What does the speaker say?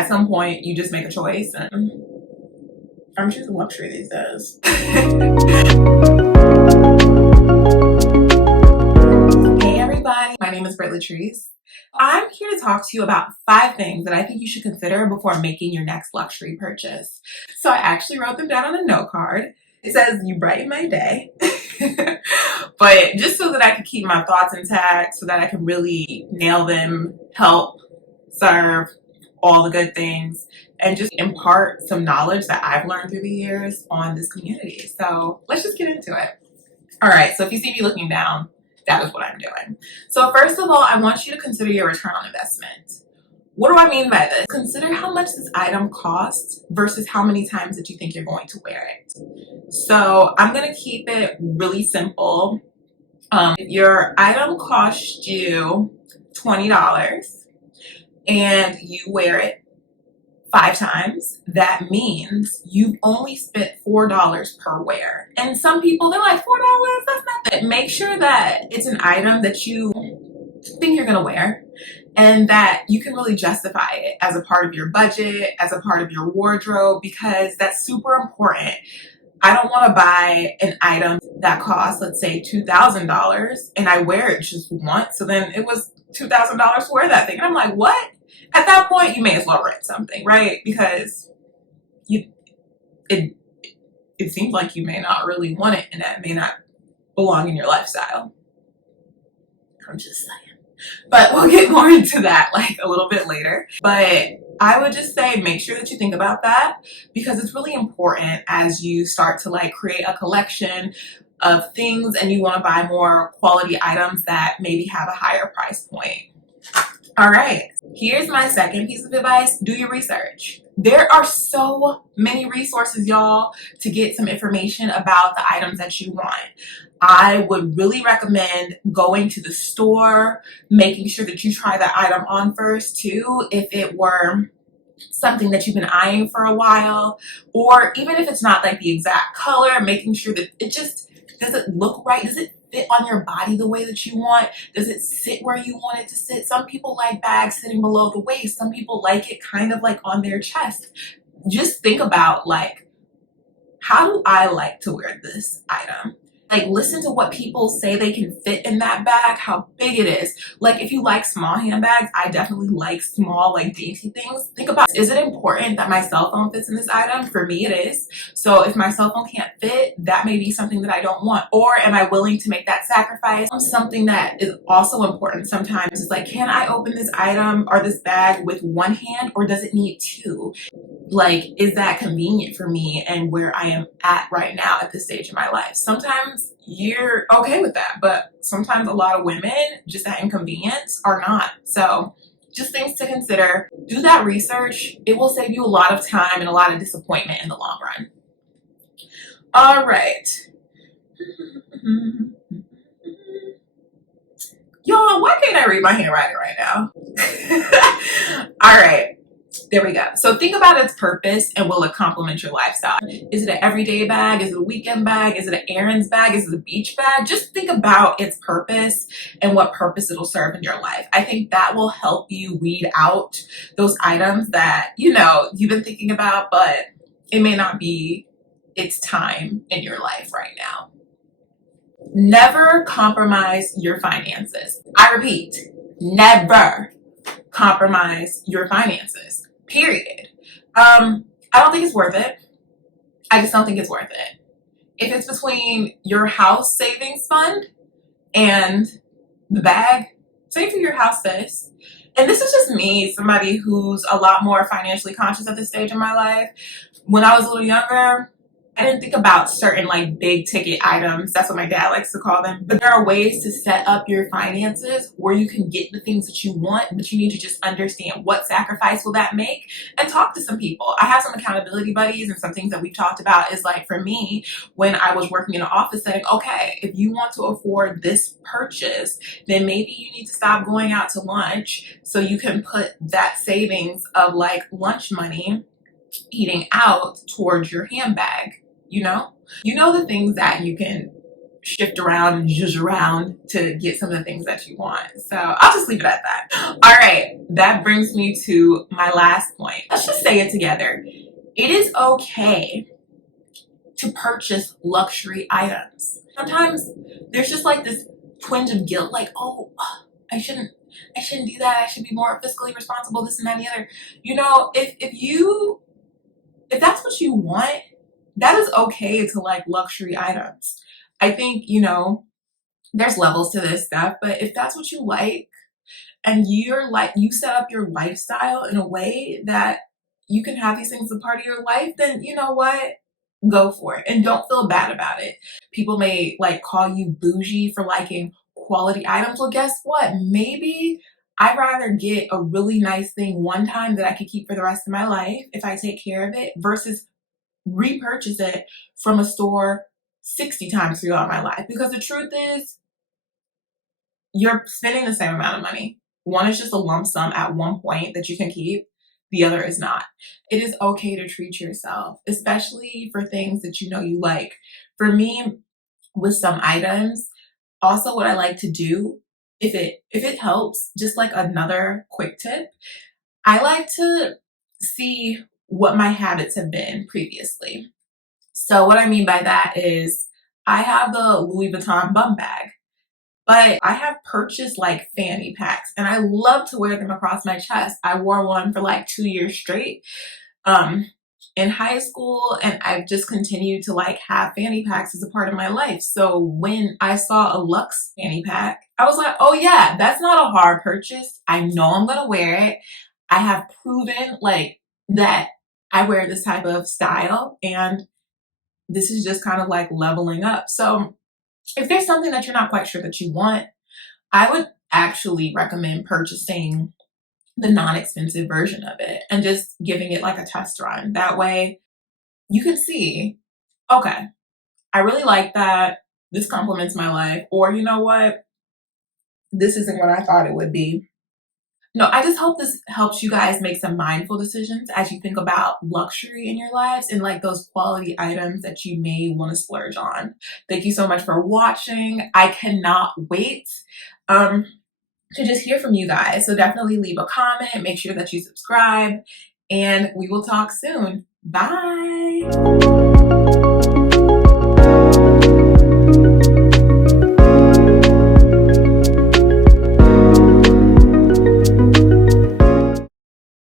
at some point you just make a choice, and I'm choosing luxury these days. Hey everybody, my name is BRITT LATHRECE. I'm here to talk to you about 5 things that I think you should consider before making your next luxury purchase. So I actually wrote them down on a note card. It says, you brighten my day. But just so that I can keep my thoughts intact, so that I can really nail them, help, serve, all the good things, and just impart some knowledge that I've learned through the years on this community. So let's just get into it. All right, so if you see me looking down, that is what I'm doing. So first of all, I want you to consider your return on investment. What do I mean by this? Consider how much this item costs versus how many times that you think you're going to wear it. So I'm gonna keep it really simple. If your item costs you $20 and you wear it 5 times, that means you've only spent $4 per wear. And some people, they're like, $4, that's nothing. Make sure that it's an item that you think you're gonna wear and that you can really justify it as a part of your budget, as a part of your wardrobe, because that's super important. I don't want to buy an item that costs, let's say, $2,000 and I wear it just once. So then it was $2,000 to wear that thing. And I'm like, what? At that point, you may as well rent something, right? Because it seems like you may not really want it and that may not belong in your lifestyle. I'm just saying. But we'll get more into that like a little bit later. But I would just say make sure that you think about that, because it's really important as you start to like create a collection of things and you want to buy more quality items that maybe have a higher price point. All right, here's my second piece of advice. Do your research. There are so many resources, y'all, to get some information about the items that you want. I would really recommend going to the store, making sure that you try that item on first too, if it were something that you've been eyeing for a while, or even if it's not like the exact color, making sure that it just, does it look right? Does it fit on your body the way that you want? Does it sit where you want it to sit? Some people like bags sitting below the waist. Some people like it kind of like on their chest. Just think about like, how do I like to wear this item? Like, listen to what people say they can fit in that bag, how big it is. Like, if you like small handbags, I definitely like small, like dainty things. Think about, is it important that my cell phone fits in this item? For me, it is. So if my cell phone can't fit, that may be something that I don't want. Or am I willing to make that sacrifice? Something that is also important sometimes is like, can I open this item or this bag with one hand, or does it need 2? Like, is that convenient for me and where I am at right now at this stage of my life? Sometimes you're okay with that, but sometimes a lot of women, just that inconvenience, are not. So just things to consider. Do that research. It will save you a lot of time and a lot of disappointment in the long run. All right. Y'all, why can't I read my handwriting right now? All right. There we go. So think about its purpose and will it complement your lifestyle? Is it an everyday bag? Is it a weekend bag? Is it an errands bag? Is it a beach bag? Just think about its purpose and what purpose it'll serve in your life. I think that will help you weed out those items that, you know, you've been thinking about, but it may not be its time in your life right now. Never compromise your finances. I repeat, never compromise your finances. Period. I don't think it's worth it. I just don't think it's worth it. If it's between your house savings fund and the bag, save for your house first. And this is just me, somebody who's a lot more financially conscious at this stage in my life. When I was a little younger, I didn't think about certain like big ticket items. That's what my dad likes to call them. But there are ways to set up your finances where you can get the things that you want, but you need to just understand what sacrifice will that make and talk to some people. I have some accountability buddies, and some things that we've talked about is like, for me, when I was working in an office setting, okay, if you want to afford this purchase, then maybe you need to stop going out to lunch so you can put that savings of like lunch money eating out towards your handbag. You know the things that you can shift around and zhuzh around to get some of the things that you want. So I'll just leave it at that. All right, that brings me to my last point. Let's just say it together. It is okay to purchase luxury items. Sometimes there's just like this twinge of guilt, like, oh, I shouldn't do that. I should be more fiscally responsible, this and that and the other. You know, if that's what you want, that is okay to like luxury items. I think, you know, there's levels to this stuff, but if that's what you like and you set up your lifestyle in a way that you can have these things as a part of your life, then you know what? Go for it and don't feel bad about it. People may like call you bougie for liking quality items. Well, guess what? Maybe I'd rather get a really nice thing one time that I could keep for the rest of my life if I take care of it versus repurchase it from a store 60 times throughout my life. Because the truth is, you're spending the same amount of money. One is just a lump sum at one point that you can keep, the other is not. It is okay to treat yourself, especially for things that you know you like. For me, with some items, also what I like to do, if it helps, just like another quick tip, I like to see what my habits have been previously. So what I mean by that is I have the Louis Vuitton bum bag, but I have purchased like fanny packs and I love to wear them across my chest. I wore one for like 2 years straight um, in high school, and I've just continued to like have fanny packs as a part of my life. So when I saw a Luxe fanny pack, I was like, oh yeah, that's not a hard purchase. I know I'm gonna wear it. I have proven like that I wear this type of style, and this is just kind of like leveling up. So if there's something that you're not quite sure that you want, I would actually recommend purchasing the non-expensive version of it and just giving it like a test run. That way you can see, okay, I really like that. This complements my life. Or you know what? This isn't what I thought it would be. No, I just hope this helps you guys make some mindful decisions as you think about luxury in your lives and like those quality items that you may want to splurge on. Thank you so much for watching. I cannot wait to just hear from you guys. So definitely leave a comment, make sure that you subscribe, and we will talk soon. Bye.